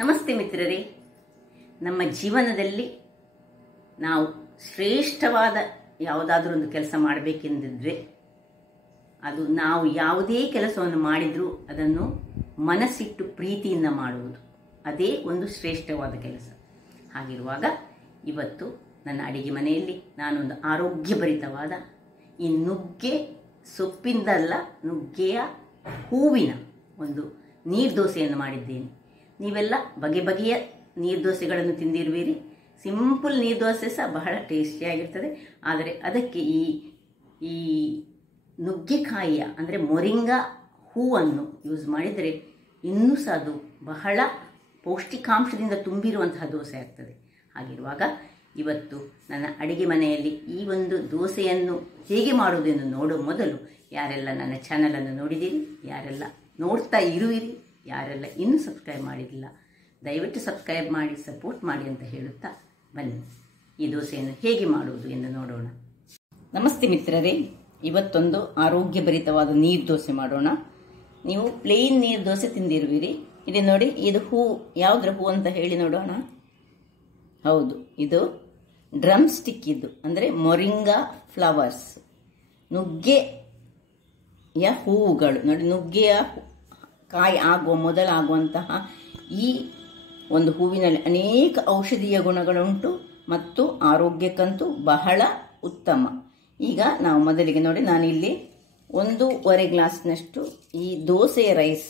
ನಮಸ್ತೆ ಮಿತ್ರರೇ. ನಮ್ಮ ಜೀವನದಲ್ಲಿ ನಾವು ಶ್ರೇಷ್ಠವಾದ ಯಾವುದಾದ್ರೂ ಒಂದು ಕೆಲಸ ಮಾಡಬೇಕೆಂದಿದ್ರೆ ಅದು ನಾವು ಯಾವುದೇ ಕೆಲಸವನ್ನು ಮಾಡಿದರೂ ಅದನ್ನು ಮನಸ್ಸಿಟ್ಟು ಪ್ರೀತಿಯಿಂದ ಮಾಡುವುದು, ಅದೇ ಒಂದು ಶ್ರೇಷ್ಠವಾದ ಕೆಲಸ. ಹಾಗಿರುವಾಗ ಇವತ್ತು ನನ್ನ ಅಡಿಗೆ ಮನೆಯಲ್ಲಿ ನಾನೊಂದು ಆರೋಗ್ಯಭರಿತವಾದ ಈ ನುಗ್ಗೆ ಸೊಪ್ಪಿಂದಲ್ಲ, ನುಗ್ಗೆಯ ಹೂವಿನ ಒಂದು ನೀರು ದೋಸೆಯನ್ನು ಮಾಡಿದ್ದೇನೆ. ನೀವೆಲ್ಲ ಬಗೆ ಬಗೆಯ ನೀರು ದೋಸೆಗಳನ್ನು ತಿಂದಿರುವಿರಿ. ಸಿಂಪಲ್ ನೀರು ದೋಸೆ ಸಹ ಬಹಳ ಟೇಸ್ಟಿಯಾಗಿರ್ತದೆ. ಆದರೆ ಅದಕ್ಕೆ ಈ ನುಗ್ಗೆಕಾಯಿಯ ಅಂದರೆ ಮೊರಿಂಗಾ ಹೂವನ್ನು ಯೂಸ್ ಮಾಡಿದರೆ ಇನ್ನೂ ಸಹ ಅದು ಬಹಳ ಪೌಷ್ಟಿಕಾಂಶದಿಂದ ತುಂಬಿರುವಂತಹ ದೋಸೆ ಆಗ್ತದೆ. ಹಾಗಿರುವಾಗ ಇವತ್ತು ನನ್ನ ಅಡಿಗೆ ಮನೆಯಲ್ಲಿ ಈ ಒಂದು ದೋಸೆಯನ್ನು ಹೇಗೆ ಮಾಡುವುದೆಂದು ನೋಡುವ ಮೊದಲು ಯಾರೆಲ್ಲ ನನ್ನ ಚಾನಲನ್ನು ನೋಡಿದ್ದೀರಿ, ಯಾರೆಲ್ಲ ನೋಡ್ತಾ ಇರುವಿರಿ, ಯಾರೆಲ್ಲ ಇನ್ನೂ ಸಬ್ಸ್ಕ್ರೈಬ್ ಮಾಡಿರಲಿಲ್ಲ ದಯವಿಟ್ಟು ಸಬ್ಸ್ಕ್ರೈಬ್ ಮಾಡಿ ಸಪೋರ್ಟ್ ಮಾಡಿ ಅಂತ ಹೇಳುತ್ತಾ ಬನ್ನಿ ಈ ದೋಸೆಯನ್ನು ಹೇಗೆ ಮಾಡುವುದು ಎಂದು ನೋಡೋಣ. ನಮಸ್ತೆ ಮಿತ್ರರೇ, ಇವತ್ತೊಂದು ಆರೋಗ್ಯಭರಿತವಾದ ನೀರು ದೋಸೆ ಮಾಡೋಣ. ನೀವು ಪ್ಲೇನ್ ನೀರು ದೋಸೆ ತಿಂದಿರುವಿರಿ. ಇಲ್ಲಿ ನೋಡಿ, ಇದು ಹೂ ಯಾವುದ್ರ ಹೂ ಅಂತ ಹೇಳಿ ನೋಡೋಣ. ಹೌದು, ಇದು ಡ್ರಮ್ ಸ್ಟಿಕ್. ಇದು ಅಂದರೆ ಮೊರಿಂಗಾ ಫ್ಲವರ್ಸ್, ನುಗ್ಗೆಯ ಹೂವುಗಳು. ನೋಡಿ, ನುಗ್ಗೆಯ ಕಾಯಿ ಆಗುವ ಮೊದಲಾಗುವಂತಹ ಈ ಒಂದು ಹೂವಿನಲ್ಲಿ ಅನೇಕ ಔಷಧೀಯ ಗುಣಗಳುಂಟು ಮತ್ತು ಆರೋಗ್ಯಕ್ಕಂತೂ ಬಹಳ ಉತ್ತಮ. ಈಗ ನಾವು ಮೊದಲಿಗೆ ನೋಡಿ, ನಾನಿಲ್ಲಿ 1.5 ಗ್ಲಾಸ್ನಷ್ಟು ಈ ದೋಸೆಯ ರೈಸ್,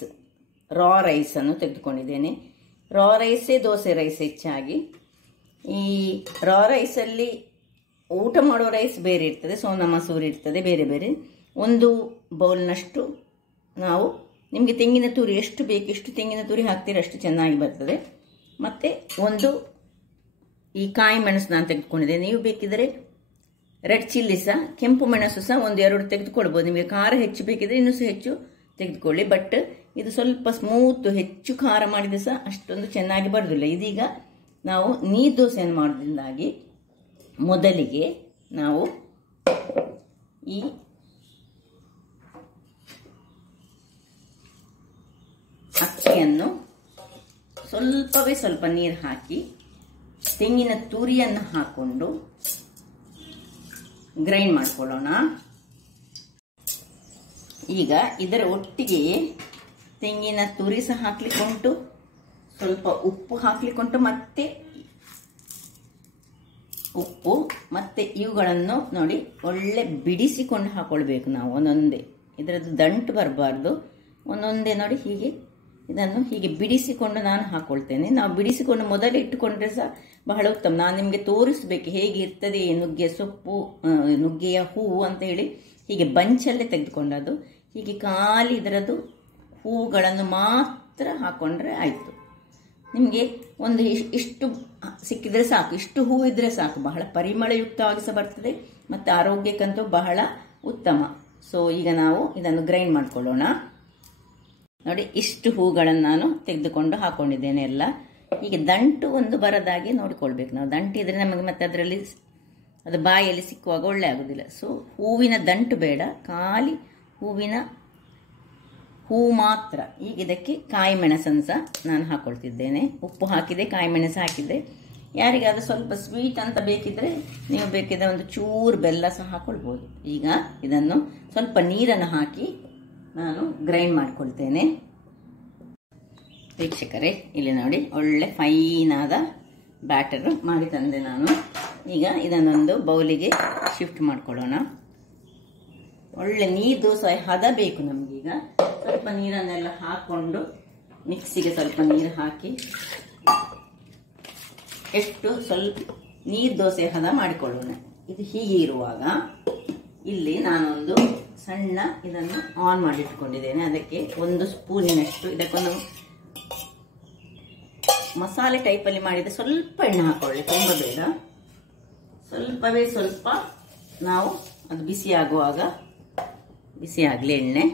ರಾ ರೈಸನ್ನು ತೆಗೆದುಕೊಂಡಿದ್ದೇನೆ. ರಾ ರೈಸೇ ದೋಸೆ ರೈಸ್ ಹೆಚ್ಚಾಗಿ. ಈ ರಾ ರೈಸಲ್ಲಿ ಊಟ ಮಾಡೋ ರೈಸ್ ಬೇರೆ ಇರ್ತದೆ, ಸೋನಾ ಮಸೂರಿ ಇರ್ತದೆ, ಬೇರೆ ಬೇರೆ. 1 ಬೌಲ್ನಷ್ಟು ನಾವು, ನಿಮಗೆ ತೆಂಗಿನ ತುರಿ ಎಷ್ಟು ಬೇಕು ಎಷ್ಟು ತೆಂಗಿನ ತುರಿ ಹಾಕ್ತೀರಿ ಅಷ್ಟು ಚೆನ್ನಾಗಿ ಬರ್ತದೆ. ಮತ್ತು ಒಂದು ಈ ಕಾಯಿ ಮೆಣಸು ನಾನು ತೆಗೆದುಕೊಂಡಿದ್ದೇನೆ. ನೀವು ಬೇಕಿದ್ದರೆ ರೆಡ್ ಚಿಲ್ಲಿ ಸಹ, ಕೆಂಪು ಮೆಣಸು ಸಹ 1-2 ತೆಗೆದುಕೊಳ್ಬೋದು. ನಿಮಗೆ ಖಾರ ಹೆಚ್ಚು ಬೇಕಿದ್ರೆ ಇನ್ನೂ ಸಹ ಹೆಚ್ಚು ತೆಗೆದುಕೊಳ್ಳಿ. ಬಟ್ ಇದು ಸ್ವಲ್ಪ ಸ್ಮೂತ್, ಹೆಚ್ಚು ಖಾರ ಮಾಡಿದರೆ ಸಹ ಅಷ್ಟೊಂದು ಚೆನ್ನಾಗಿ ಬರೋದಿಲ್ಲ. ಇದೀಗ ನಾವು ನೀರು ದೋಸೆಯನ್ನು ಮಾಡೋದ್ರಿಂದಾಗಿ ಮೊದಲಿಗೆ ನಾವು ಈ ಅಕ್ಕಿಯನ್ನು ಸ್ವಲ್ಪವೇ ಸ್ವಲ್ಪ ನೀರು ಹಾಕಿ ತೆಂಗಿನ ತುರಿಯನ್ನು ಹಾಕೊಂಡು ಗ್ರೈಂಡ್ ಮಾಡ್ಕೊಳ್ಳೋಣ. ಈಗ ಇದರ ಒಟ್ಟಿಗೆ ತೆಂಗಿನ ತುರಿ ಸಹ ಹಾಕ್ಲಿಕ್ಕುಂಟು, ಸ್ವಲ್ಪ ಉಪ್ಪು ಹಾಕ್ಲಿಕ್ಕುಂಟು, ಮತ್ತೆ ಉಪ್ಪು ಮತ್ತೆ ಇವುಗಳನ್ನು ನೋಡಿ ಒಳ್ಳೆ ಬಿಡಿಸಿಕೊಂಡು ಹಾಕೊಳ್ಬೇಕು ನಾವು. ಒಂದೊಂದೇ, ಇದರದ್ದು ದಂಟು ಬರಬಾರ್ದು. ಒಂದೊಂದೇ ನೋಡಿ ಹೀಗೆ ಇದನ್ನು ಹೀಗೆ ಬಿಡಿಸಿಕೊಂಡು ನಾನು ಹಾಕೊಳ್ತೇನೆ. ನಾವು ಬಿಡಿಸಿಕೊಂಡು ಮೊದಲೇ ಇಟ್ಟುಕೊಂಡ್ರೆ ಸಹ ಬಹಳ ಉತ್ತಮ. ನಾನು ನಿಮಗೆ ತೋರಿಸ್ಬೇಕು ಹೇಗೆ ಇರ್ತದೆ ನುಗ್ಗೆ ಸೊಪ್ಪು, ನುಗ್ಗೆಯ ಹೂವು ಅಂತ ಹೇಳಿ. ಹೀಗೆ ಬಂಚಲ್ಲೇ ತೆಗೆದುಕೊಂಡದ್ದು, ಹೀಗೆ ಖಾಲಿ ಇದರದ್ದು ಹೂಗಳನ್ನು ಮಾತ್ರ ಹಾಕೊಂಡ್ರೆ ಆಯಿತು. ನಿಮಗೆ ಒಂದು ಇಷ್ಟು ಸಿಕ್ಕಿದ್ರೆ ಸಾಕು, ಇಷ್ಟು ಹೂ ಇದ್ರೆ ಸಾಕು. ಬಹಳ ಪರಿಮಳಯುಕ್ತವಾಗಿ ಸಹ ಬರ್ತದೆ ಮತ್ತು ಆರೋಗ್ಯಕ್ಕಂತೂ ಬಹಳ ಉತ್ತಮ. ಸೊ ಈಗ ನಾವು ಇದನ್ನು ಗ್ರೈಂಡ್ ಮಾಡ್ಕೊಳ್ಳೋಣ. ನೋಡಿ, ಇಷ್ಟು ಹೂಗಳನ್ನು ನಾನು ತೆಗೆದುಕೊಂಡು ಹಾಕೊಂಡಿದ್ದೇನೆ ಎಲ್ಲ. ಹೀಗೆ ದಂಟು ಒಂದು ಬರದಾಗಿ ನೋಡಿಕೊಳ್ಬೇಕು ನಾವು. ದಂಟು ಇದ್ರೆ ನಮಗೆ ಮತ್ತೆ ಅದರಲ್ಲಿ ಅದು ಬಾಯಲ್ಲಿ ಸಿಕ್ಕುವಾಗ ಒಳ್ಳೆ ಆಗೋದಿಲ್ಲ. ಸೊ ಹೂವಿನ ದಂಟು ಬೇಡ, ಖಾಲಿ ಹೂವಿನ ಹೂ ಮಾತ್ರ. ಈಗ ಇದಕ್ಕೆ ಕಾಯಿ ಮೆಣಸನ್ನು ಸಹ ನಾನು ಹಾಕೊಳ್ತಿದ್ದೇನೆ. ಉಪ್ಪು ಹಾಕಿದೆ, ಕಾಯಿ ಮೆಣಸು ಹಾಕಿದೆ. ಯಾರಿಗಾದ್ರೂ ಸ್ವಲ್ಪ ಸ್ವೀಟ್ ಅಂತ ಬೇಕಿದ್ರೆ ನೀವು ಬೇಕಿದ್ರೆ ಒಂದು ಚೂರು ಬೆಲ್ಲ ಸಹ ಹಾಕೊಳ್ಬೋದು. ಈಗ ಇದನ್ನು ಸ್ವಲ್ಪ ನೀರನ್ನು ಹಾಕಿ ನಾನು ಗ್ರೈಂಡ್ ಮಾಡ್ಕೊಳ್ತೇನೆ. ವೀಕ್ಷಕರೇ, ಇಲ್ಲಿ ನೋಡಿ ಒಳ್ಳೆ ಫೈನ್ ಆದ ಬ್ಯಾಟರ್ ಮಾಡಿ ತಂದೆ ನಾನು. ಈಗ ಇದನ್ನೊಂದು ಬೌಲಿಗೆ ಶಿಫ್ಟ್ ಮಾಡ್ಕೊಳ್ಳೋಣ. ಒಳ್ಳೆ ನೀರು ದೋಸೆ ಹದ ಬೇಕು ನಮಗೀಗ. ಸ್ವಲ್ಪ ನೀರನ್ನೆಲ್ಲ ಹಾಕೊಂಡು ಮಿಕ್ಸಿಗೆ ಸ್ವಲ್ಪ ನೀರು ಹಾಕಿ ಸ್ವಲ್ಪ ನೀರು ದೋಸೆ ಹದ ಮಾಡಿಕೊಳ್ಳೋಣ. ಇದು ಹೀಗೆ ಇರುವಾಗ ಇಲ್ಲಿ ನಾನೊಂದು ಸಣ್ಣ ಇದನ್ನು ಆನ್ ಮಾಡಿಟ್ಕೊಂಡಿದ್ದೇನೆ. ಅದಕ್ಕೆ 1 ಸ್ಪೂನಿನಷ್ಟು, ಇದಕ್ಕೊಂದು ಮಸಾಲೆ ಟೈಪಲ್ಲಿ ಮಾಡಿದ ಸ್ವಲ್ಪ ಎಣ್ಣೆ ಹಾಕೊಳ್ಳಿ, ತುಂಬ ಬೇಡ, ಸ್ವಲ್ಪವೇ ಸ್ವಲ್ಪ. ನಾವು ಅದು ಬಿಸಿ ಆಗುವಾಗ, ಬಿಸಿ ಆಗಲಿ ಎಣ್ಣೆ,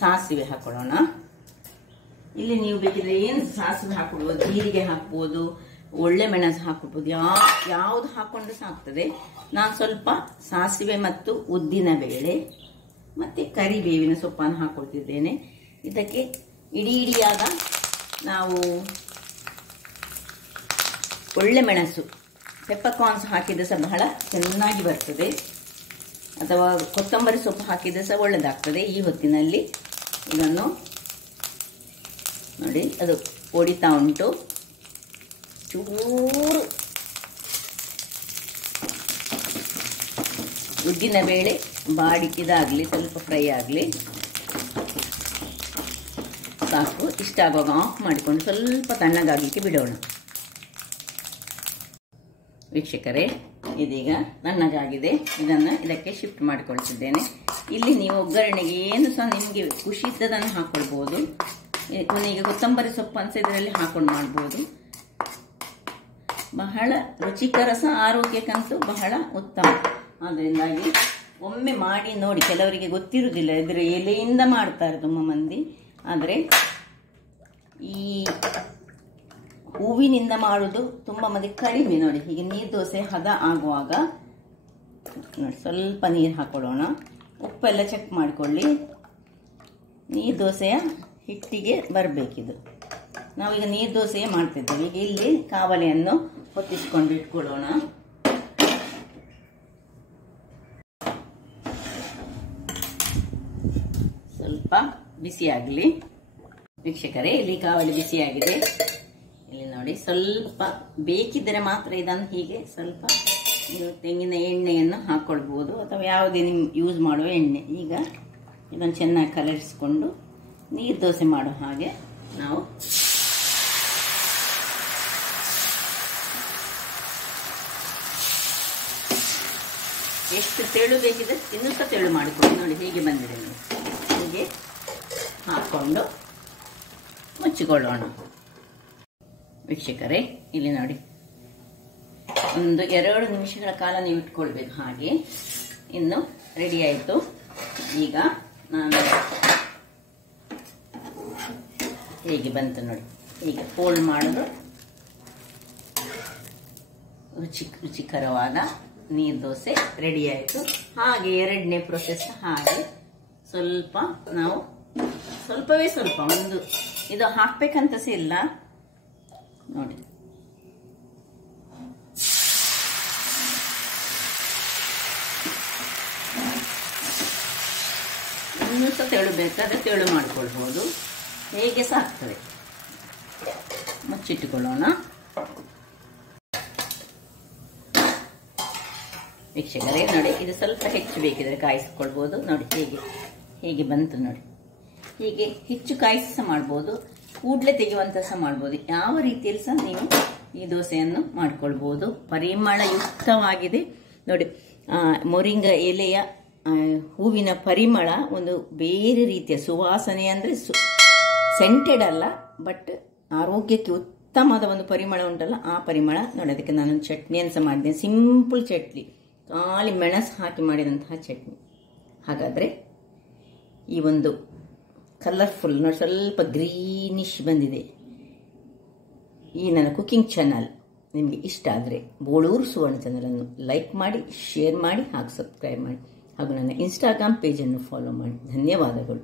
ಸಾಸಿವೆ ಹಾಕೊಳ್ಳೋಣ. ಇಲ್ಲಿ ನೀವು ಬೇಕಿದ್ರೆ ಏನು ಸಾಸಿವೆ ಹಾಕೊಳ್ಬೋದು, ಜೀರಿಗೆ ಹಾಕ್ಬೋದು, ಒಳ್ಳೆ ಮೆಣಸು ಹಾಕಬಹುದು, ಯಾವುದು ಹಾಕೊಂಡ್ರೆ ಸಾಕ್ತದೆ. ನಾನು ಸ್ವಲ್ಪ ಸಾಸಿವೆ ಮತ್ತು ಉದ್ದಿನ ಬೇಳೆ ಮತ್ತೆ ಕರಿಬೇವಿನ ಸೊಪ್ಪನ್ನು ಹಾಕೊಳ್ತಿದ್ದೇನೆ. ಇದಕ್ಕೆ ಇಡಿಯಾದ ನಾವು ಒಳ್ಳೆ ಮೆಣಸು ಪೆಪ್ಪರ್ಕಾರ್ನ್ಸ್ ಹಾಕಿದ್ರೆ ಸಹ ಬಹಳ ಚೆನ್ನಾಗಿ ಬರ್ತದೆ, ಅಥವಾ ಕೊತ್ತಂಬರಿ ಸೊಪ್ಪು ಹಾಕಿದ್ರೆ ಸಹ ಒಳ್ಳೆಯದಾಗ್ತದೆ. ಈ ಹೊತ್ತಿನಲ್ಲಿ ಇದನ್ನು ನೋಡಿ ಅದು ಹೊಡಿತಾ ಉಂಟು. ಚೂರು ಉದ್ದಿನ ಬೇಳೆ ಬಾಡಿ ಇದಾಗಲಿ, ಸ್ವಲ್ಪ ಫ್ರೈ ಆಗಲಿ ಸಾಕು. ಇಷ್ಟ ಆಗುವಾಗ ಆಫ್ ಮಾಡಿಕೊಂಡು ಸ್ವಲ್ಪ ತಣ್ಣಗಾಗಲಿಕ್ಕೆ ಬಿಡೋಣ. ವೀಕ್ಷಕರೇ, ಇದೀಗ ತಣ್ಣಗಾಗಿದೆ. ಇದನ್ನು ಇದಕ್ಕೆ ಶಿಫ್ಟ್ ಮಾಡಿಕೊಳ್ತಿದ್ದೇನೆ. ಇಲ್ಲಿ ನೀವು ಒಗ್ಗರಣೆಗೆ ಏನು ಸಹ ನಿಮಗೆ ಖುಷಿ ಇದ್ದದನ್ನು ಹಾಕ್ಕೊಳ್ಬೋದು. ಕೊನೆಗೆ ಕೊತ್ತಂಬರಿ ಸೊಪ್ಪು ಅನ್ಸ ಇದರಲ್ಲಿ ಹಾಕೊಂಡು ಮಾಡ್ಬೋದು. ಬಹಳ ರುಚಿಕರ ಸಹ, ಆರೋಗ್ಯಕ್ಕಂತೂ ಬಹಳ ಉತ್ತಮ. ಅದರಿಂದಾಗಿ ಒಮ್ಮೆ ಮಾಡಿ ನೋಡಿ. ಕೆಲವರಿಗೆ ಗೊತ್ತಿರುವುದಿಲ್ಲ, ಇದರ ಎಲೆಯಿಂದ ಮಾಡ್ತಾರೆ ತುಂಬ ಮಂದಿ. ಆದರೆ ಈ ಹೂವಿನಿಂದ ಮಾಡುವುದು ತುಂಬ ಮಂದಿ ಕಡಿಮೆ. ನೋಡಿ, ಹೀಗೆ ನೀರು ದೋಸೆ ಹದ ಆಗುವಾಗ ನೋಡಿ ಸ್ವಲ್ಪ ನೀರು ಹಾಕೊಳ್ಳೋಣ. ಉಪ್ಪೆಲ್ಲ ಚೆಕ್ ಮಾಡಿಕೊಳ್ಳಿ. ನೀರು ದೋಸೆಯ ಹಿಟ್ಟಿಗೆ ಬರಬೇಕಿದು. ನಾವೀಗ ನೀರು ದೋಸೆ ಮಾಡ್ತಿದ್ದೇವೆ. ಈಗ ಇಲ್ಲಿ ಕಾವಲಿಯನ್ನು ಹೊತ್ತಿಸ್ಕೊಂಡು ಇಟ್ಕೊಳ್ಳೋಣ. ಸ್ವಲ್ಪ ಬಿಸಿಯಾಗಲಿ. ವೀಕ್ಷಕರೇ, ಇಲ್ಲಿ ಕಾವಲಿ ಬಿಸಿಯಾಗಿದೆ. ಇಲ್ಲಿ ನೋಡಿ, ಸ್ವಲ್ಪ ಬೇಕಿದ್ದರೆ ಮಾತ್ರ ಇದನ್ನು ಹೀಗೆ ಸ್ವಲ್ಪ ತೆಂಗಿನ ಎಣ್ಣೆಯನ್ನು ಹಾಕ್ಕೊಳ್ಬೋದು, ಅಥವಾ ಯಾವುದೇ ನಿಮ್ಮ ಯೂಸ್ ಮಾಡುವ ಎಣ್ಣೆ. ಈಗ ಇದನ್ನು ಚೆನ್ನಾಗಿ ಕಲರಿಸಿಕೊಂಡು ನೀರು ದೋಸೆ ಮಾಡೋ ಹಾಗೆ ನಾವು ಎಷ್ಟು ತೆಳು ಬೇಕಿದ್ರೆ ಇನ್ನೂ ಸಹ ತೆಳು ಮಾಡಿಕೊಂಡು ನೋಡಿ ಹೇಗೆ ಬಂದಿದೆ. ಹೀಗೆ ಹಾಕ್ಕೊಂಡು ಮುಚ್ಚಿಕೊಳ್ಳೋಣ. ವೀಕ್ಷಕರೇ, ಇಲ್ಲಿ ನೋಡಿ, ಒಂದು 2 ನಿಮಿಷಗಳ ಕಾಲ ನೀವು ಇಟ್ಕೊಳ್ಬೇಕು. ಹಾಗೆ ಇನ್ನು ರೆಡಿ ಆಯಿತು. ಈಗ ನಾನು ಹೇಗೆ ಬಂತು ನೋಡಿ, ಹೀಗೆ ಫೋಲ್ಡ್ ಮಾಡೋದು. ರುಚಿಕರವಾದ ನೀರು ದೋಸೆ ರೆಡಿ ಆಯಿತು. ಹಾಗೆ ಎರಡನೇ ಪ್ರೊಸೆಸ್ ಹಾಗೆ ಸ್ವಲ್ಪ ನಾವು ಸ್ವಲ್ಪವೇ ಸ್ವಲ್ಪ ಒಂದು ಇದು ಹಾಕ್ಬೇಕಂತ ಸಹ ಇಲ್ಲ ನೋಡಿ. ಇನ್ನೂ ಸಹ ತೆಳು ಬೇಕಾದ್ರೆ ತೆಳು ಮಾಡಿಕೊಳ್ಬೋದು, ಹೇಗೆ ಸಹ ಆಗ್ತದೆ. ಮುಚ್ಚಿಟ್ಟುಕೊಳ್ಳೋಣ. ವೀಕ್ಷಕರೇ ನೋಡಿ, ಇದು ಸ್ವಲ್ಪ ಹೆಚ್ಚು ಬೇಕಿದ್ರೆ ಕಾಯಿಸಿಕೊಳ್ಬೋದು. ನೋಡಿ ಹೇಗೆ ಹೇಗೆ ಬಂತು ನೋಡಿ. ಹೀಗೆ ಹೆಚ್ಚು ಕಾಯಿಸಿ ಸಹ ಮಾಡ್ಬೋದು, ಕೂಡಲೇ ತೆಗೆಯುವಂತ ಸಹ ಮಾಡ್ಬೋದು. ಯಾವ ರೀತಿಯಲ್ಲಿ ಸಹ ನೀವು ಈ ದೋಸೆಯನ್ನು ಮಾಡ್ಕೊಳ್ಬೋದು. ಪರಿಮಳಯುಕ್ತವಾಗಿದೆ ನೋಡಿ. ಮೊರಿಂಗ ಎಲೆಯ ಹೂವಿನ ಪರಿಮಳ ಒಂದು ಬೇರೆ ರೀತಿಯ ಸುವಾಸನೆ. ಅಂದರೆ ಸೆಂಟೆಡ್ ಅಲ್ಲ, ಬಟ್ ಆರೋಗ್ಯಕ್ಕೆ ಉತ್ತಮವಾದ ಒಂದು ಪರಿಮಳ ಉಂಟಲ್ಲ, ಆ ಪರಿಮಳ ನೋಡಿ. ಅದಕ್ಕೆ ನಾನೊಂದು ಚಟ್ನಿಯನ್ನು ಸಹ ಮಾಡಿದ್ದೇನೆ. ಸಿಂಪಲ್ ಚಟ್ನಿ, ಖಾಲಿ ಮೆಣಸು ಹಾಕಿ ಮಾಡಿದಂತಹ ಚಟ್ನಿ. ಹಾಗಾದರೆ ಈ ಒಂದು ಕಲರ್ಫುಲ್ ನೋಡಿ, ಸ್ವಲ್ಪ ಗ್ರೀನಿಶ್ ಬಂದಿದೆ. ಈ ನನ್ನ ಕುಕಿಂಗ್ ಚಾನಲ್ ನಿಮಗೆ ಇಷ್ಟ ಆದರೆ ಬೋಳೂರು ಸುವರ್ಣ ಚಾನಲನ್ನು ಲೈಕ್ ಮಾಡಿ, ಶೇರ್ ಮಾಡಿ, ಹಾಗೂ ಸಬ್ಸ್ಕ್ರೈಬ್ ಮಾಡಿ, ಹಾಗೂ ನನ್ನ ಇನ್ಸ್ಟಾಗ್ರಾಮ್ ಪೇಜನ್ನು ಫಾಲೋ ಮಾಡಿ. ಧನ್ಯವಾದಗಳು.